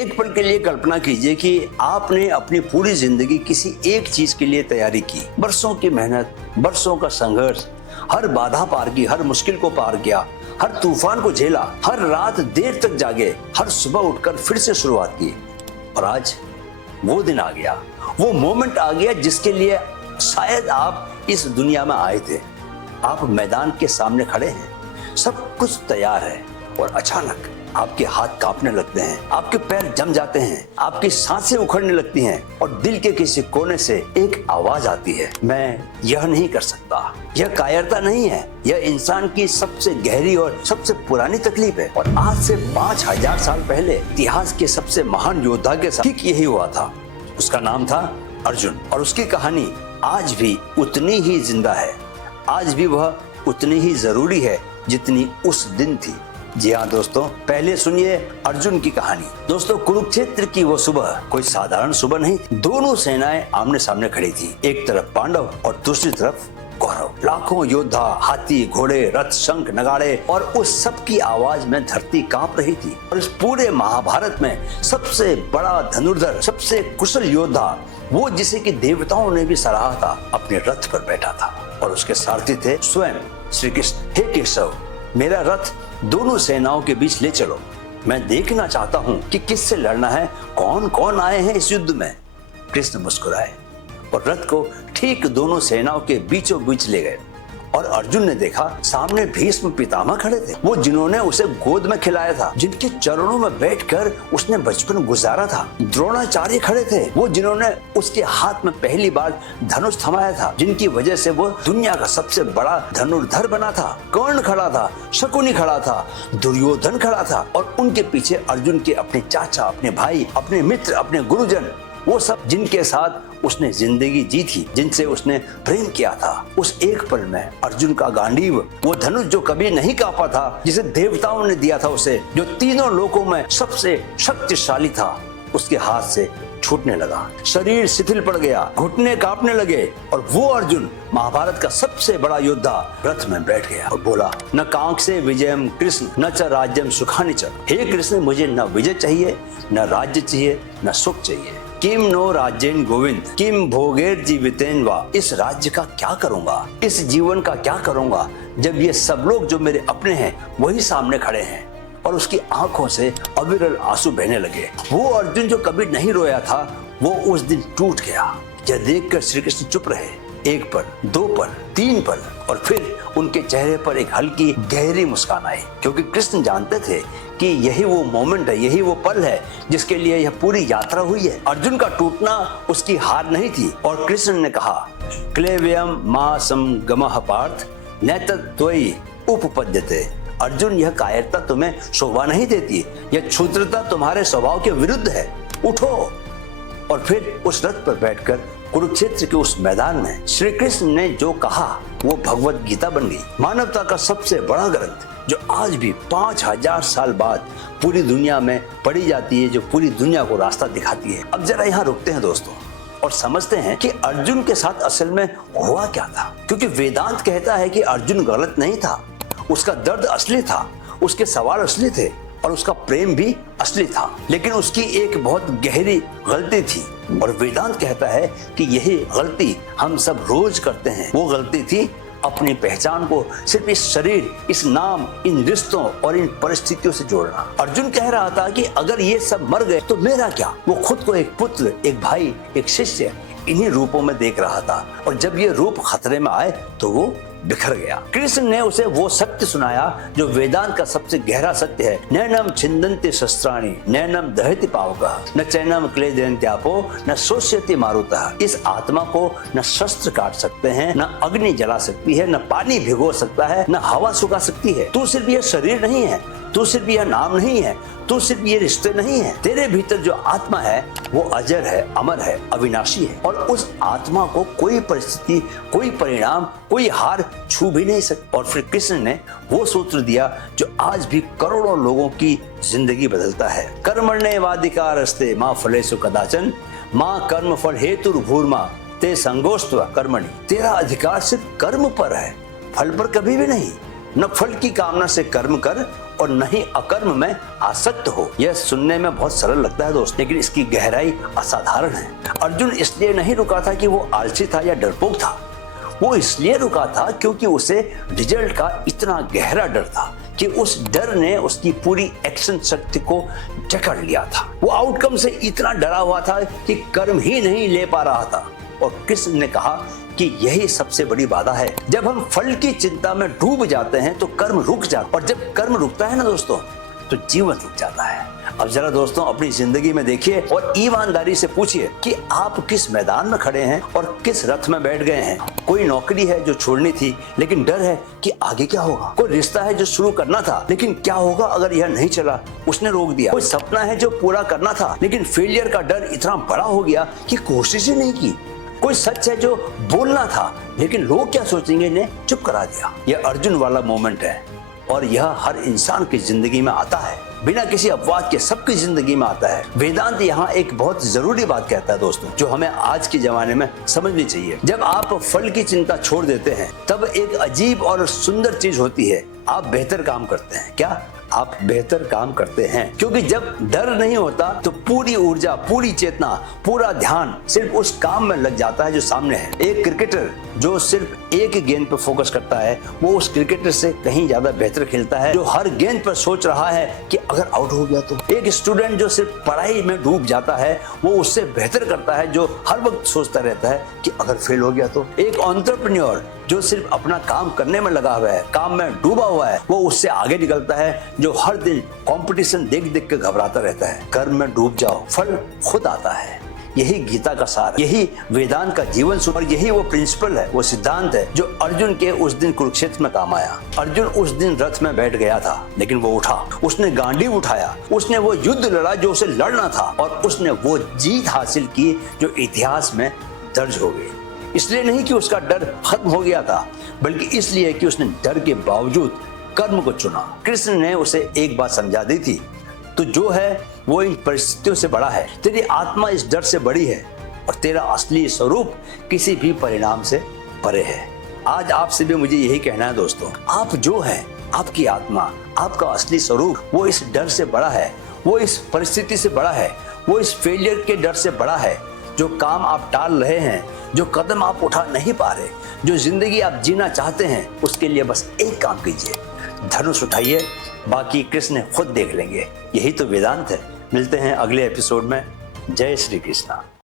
एक पल के लिए कल्पना कीजिए कि आपने अपनी पूरी जिंदगी किसी एक चीज के लिए तैयारी की, बरसों की मेहनत, बरसों का संघर्ष, हर बाधा पार की, हर मुश्किल को पार किया, हर तूफान को झेला, हर रात देर तक जागे, हर सुबह उठकर फिर से शुरुआत की। और आज वो दिन आ गया, वो मोमेंट आ गया जिसके लिए शायद आप इस दुनिया में आए थे। आप मैदान के सामने खड़े हैं, सब कुछ तैयार है और अचानक आपके हाथ कांपने लगते हैं, आपके पैर जम जाते हैं, आपकी सांसें उखड़ने लगती हैं और दिल के किसी कोने से एक आवाज आती है, मैं यह नहीं कर सकता। यह कायरता नहीं है, यह इंसान की सबसे गहरी और सबसे पुरानी तकलीफ है। और आज से 5000 साल पहले इतिहास के सबसे महान योद्धा के साथ ठीक यही हुआ था। उसका नाम था अर्जुन और उसकी कहानी आज भी उतनी ही जिंदा है, आज भी वह उतनी ही जरूरी है जितनी उस दिन थी। जी हाँ दोस्तों, पहले सुनिए अर्जुन की कहानी। दोस्तों, कुरुक्षेत्र की वो सुबह कोई साधारण सुबह नहीं थी। दोनों सेनाएं आमने सामने खड़ी थी, एक तरफ पांडव और दूसरी तरफ कौरव। लाखों योद्धा, हाथी, घोड़े, रथ, शंख, नगाड़े और उस सब की आवाज में धरती कांप रही थी। और इस पूरे महाभारत में सबसे बड़ा धनुर्धर, सबसे कुशल योद्धा, वो जिसे कि देवताओं ने भी सराहा था, अपने रथ पर बैठा था और उसके सारथी थे स्वयं श्री कृष्ण। हे केशव, मेरा रथ दोनों सेनाओं के बीच ले चलो, मैं देखना चाहता हूँ कि किससे लड़ना है, कौन कौन आए हैं इस युद्ध में। कृष्ण मुस्कुराए और रथ को ठीक दोनों सेनाओं के बीचों बीच ले गए। और अर्जुन ने देखा सामने भीष्म पितामह खड़े थे, वो जिन्होंने उसे गोद में खिलाया था, जिनके चरणों में बैठकर उसने बचपन गुजारा था। द्रोणाचार्य खड़े थे, वो जिन्होंने उसके हाथ में पहली बार धनुष थमाया था, जिनकी वजह से वो दुनिया का सबसे बड़ा धनुर्धर बना था। कर्ण खड़ा था, शकुनी खड़ा था, दुर्योधन खड़ा था और उनके पीछे अर्जुन के अपने चाचा, अपने भाई, अपने मित्र, अपने गुरुजन, वो सब जिनके साथ उसने जिंदगी जी थी, जिनसे उसने प्रेम किया था। उस एक पल में अर्जुन का गांडीव, वो धनुष जो कभी नहीं कांपा था, जिसे देवताओं ने दिया था उसे, जो तीनों लोकों में सबसे शक्तिशाली था, उसके हाथ से छूटने लगा। शरीर शिथिल पड़ गया, घुटने कांपने लगे और वो अर्जुन, महाभारत का सबसे बड़ा योद्धा, रथ में बैठ गया और बोला, न कांक से विजयम कृष्ण न च राज्यम सुखानि च। हे कृष्ण, मुझे न विजय चाहिए, न राज्य चाहिए, न सुख चाहिए। किम नो राज्येन गोविंद किम भोगेर जीवितेन वा। इस राज्य का क्या करूंगा, इस जीवन का क्या करूंगा, जब ये सब लोग जो मेरे अपने हैं वही सामने खड़े हैं। और उसकी आंखों से अविरल आंसू बहने लगे। वो अर्जुन जो कभी नहीं रोया था, वो उस दिन टूट गया। यह देखकर श्री कृष्ण चुप रहे, एक पल, दो पल, तीन पल, और फिर उनके चेहरे पर एक हल्की गहरी मुस्कान आई, क्योंकि कृष्ण जानते थे कि यही वो मोमेंट है, यही वो पल है जिसके लिए यह पूरी यात्रा हुई है। अर्जुन का टूटना उसकी हार नहीं थी। और कृष्ण ने कहा, क्लेव्यम मासम गमः पार्थ नैतत्त्वयि उपपद्यते। अर्जुन, यह कायरता तुम्हें शोभा नहीं देती, यह क्षुद्रता तुम्हारे स्वभाव के विरुद्ध है। उठो। और फिर उस रथ पर बैठकर कुरुक्षेत्र के उस मैदान में श्री कृष्ण ने जो कहा वो भगवत गीता बन गई, मानवता का सबसे बड़ा ग्रंथ, जो आज भी 5000 साल बाद पूरी दुनिया में पढ़ी जाती है, जो पूरी दुनिया को रास्ता दिखाती है। अब जरा यहाँ रुकते हैं दोस्तों और समझते हैं कि अर्जुन के साथ असल में हुआ क्या था। क्योंकि वेदांत कहता है कि अर्जुन गलत नहीं था, उसका दर्द असली था, उसके सवाल असली थे और उसका प्रेम भी असली था। लेकिन उसकी एक बहुत गहरी गलती थी और वेदांत कहता है कि यही गलती हम सब रोज करते हैं। वो गलती थी अपनी पहचान को सिर्फ इस शरीर, इस नाम, इन रिश्तों और इन परिस्थितियों से जोड़ना। अर्जुन कह रहा था कि अगर ये सब मर गए तो मेरा क्या। वो खुद को एक पुत्र, एक भाई, एक शिष्य इन्हीं रूपों में देख रहा था और जब ये रूप खतरे में आए तो वो बिखर गया। कृष्ण ने उसे वो सत्य सुनाया जो वेदांत का सबसे गहरा सत्य है। नैनम छिन्दन्ति शस्त्राणि नैनम दहति पावकः न चैनम क्लेदयन्त्यापो न शोष्यति मारुतः। इस आत्मा को न शस्त्र काट सकते हैं, न अग्नि जला सकती है, न पानी भिगो सकता है, न हवा सुखा सकती है। तू सिर्फ यह शरीर नहीं है, तू सिर्फ यह नाम नहीं है, तू सिर्फ ये रिश्ते नहीं है। तेरे भीतर जो आत्मा है वो अजर है, अमर है, अविनाशी है और उस आत्मा को कोई परिस्थिति, कोई परिणाम, कोई हार छू भी नहीं सकती। और फिर कृष्ण ने वो सूत्र दिया जो आज भी करोड़ों लोगों की जिंदगी बदलता है। कर्मण्येवाधिकारस्ते मा फलेषु कदाचन मा कर्म फल हेतुर्भूर्मा ते संगोस्त्व कर्मणि। तेरा अधिकार सिर्फ कर्म पर है, फल पर कभी भी नहीं। न फल की कामना से कर्म कर और न ही अकर्म में आसक्त हो। यह सुनने में बहुत सरल लगता है दोस्त, लेकिन इसकी गहराई असाधारण है। अर्जुन इसलिए नहीं रुका था कि वो आलसी था या डरपोक था, वो इसलिए रुका था क्योंकि उसे रिजल्ट का इतना गहरा डर था कि उस डर ने उसकी पूरी एक्शन शक्ति को जकड़ लिया था। वो आउटकम से इतना डरा हुआ था कि कर्म ही नहीं ले पा रहा था। और कृष्ण ने कहा कि यही सबसे बड़ी बाधा है। जब हम फल की चिंता में डूब जाते हैं तो कर्म रुक जाता है, और जब कर्म रुकता है ना दोस्तों, तो जीवन रुक जाता है। अब जरा दोस्तों अपनी जिंदगी में देखिए और ईमानदारी से पूछिए कि आप किस मैदान में खड़े हैं और किस रथ में बैठ गए हैं। कोई नौकरी है जो छोड़नी थी, लेकिन डर है कि आगे क्या होगा। कोई रिश्ता है जो शुरू करना था, लेकिन क्या होगा अगर यह नहीं चला, उसने रोक दिया। कोई सपना है जो पूरा करना था, लेकिन फेलियर का डर इतना बड़ा हो गया कि कोशिश ही नहीं की। कोई सच है जो बोलना था, लेकिन लोग क्या सोचेंगे ने चुप करा दिया। यह अर्जुन वाला मोमेंट है और यह हर इंसान की जिंदगी में आता है, बिना किसी अपवाद के सबकी जिंदगी में आता है। वेदांत यहाँ एक बहुत जरूरी बात कहता है दोस्तों, जो हमें आज के जमाने में समझनी चाहिए। जब आप फल की चिंता छोड़ देते हैं, तब एक अजीब और सुंदर चीज होती है, आप बेहतर काम करते हैं। क्या? आप बेहतर काम करते हैं, क्योंकि जब डर नहीं होता तो पूरी ऊर्जा, पूरी चेतना, पूरा ध्यान सिर्फ उस काम में लग जाता है जो सामने है। एक क्रिकेटर जो सिर्फ एक गेंद पर फोकस करता है, वो उस क्रिकेटर से कहीं ज्यादा बेहतर खेलता है जो हर गेंद पर सोच रहा है कि अगर आउट हो गया तो। एक स्टूडेंट जो सिर्फ पढ़ाई में डूब जाता है, वो उससे बेहतर करता है जो हर वक्त सोचता रहता है कि अगर फेल हो गया तो। एक एंटरप्रेन्योर जो सिर्फ अपना काम करने में लगा हुआ है, काम में डूबा हुआ है, वो उससे आगे निकलता है जो हर दिन कंपटीशन देख देख के घबराता रहता है। कर्म में डूब जाओ, फल खुद आता है। यही गीता का सार है, यही वेदांत का जीवन सूत्र, यही वो प्रिंसिपल है, वो सिद्धांत है जो अर्जुन के उस दिन कुरुक्षेत्र में काम आया। अर्जुन उस दिन रथ में बैठ गया था, लेकिन वो उठा, उसने गांडीव उठाया, उसने वो युद्ध लड़ा जो उसे लड़ना था, और उसने वो जीत हासिल की जो इतिहास में दर्ज हो गई। इसलिए नहीं कि उसका डर खत्म हो गया था, बल्कि इसलिए कि उसने डर के बावजूद कर्म को चुना। कृष्ण ने उसे एक बात समझा दी थी, तो जो है वो इन परिस्थितियों से बड़ा है। तेरी आत्मा इस डर से बड़ी है और तेरा असली स्वरूप किसी भी परिणाम से परे है। आज आपसे भी मुझे यही कहना है दोस्तों, आप जो है, आपकी आत्मा, आपका असली स्वरूप, वो इस डर से बड़ा है, वो इस परिस्थिति से बड़ा है, वो इस फेलियर के डर से बड़ा है। जो काम आप टाल रहे हैं, जो कदम आप उठा नहीं पा रहे, जो जिंदगी आप जीना चाहते हैं, उसके लिए बस एक काम कीजिए, धनुष उठाइए, बाकी कृष्ण खुद देख लेंगे। यही तो वेदांत है। मिलते हैं अगले एपिसोड में। जय श्री कृष्णा।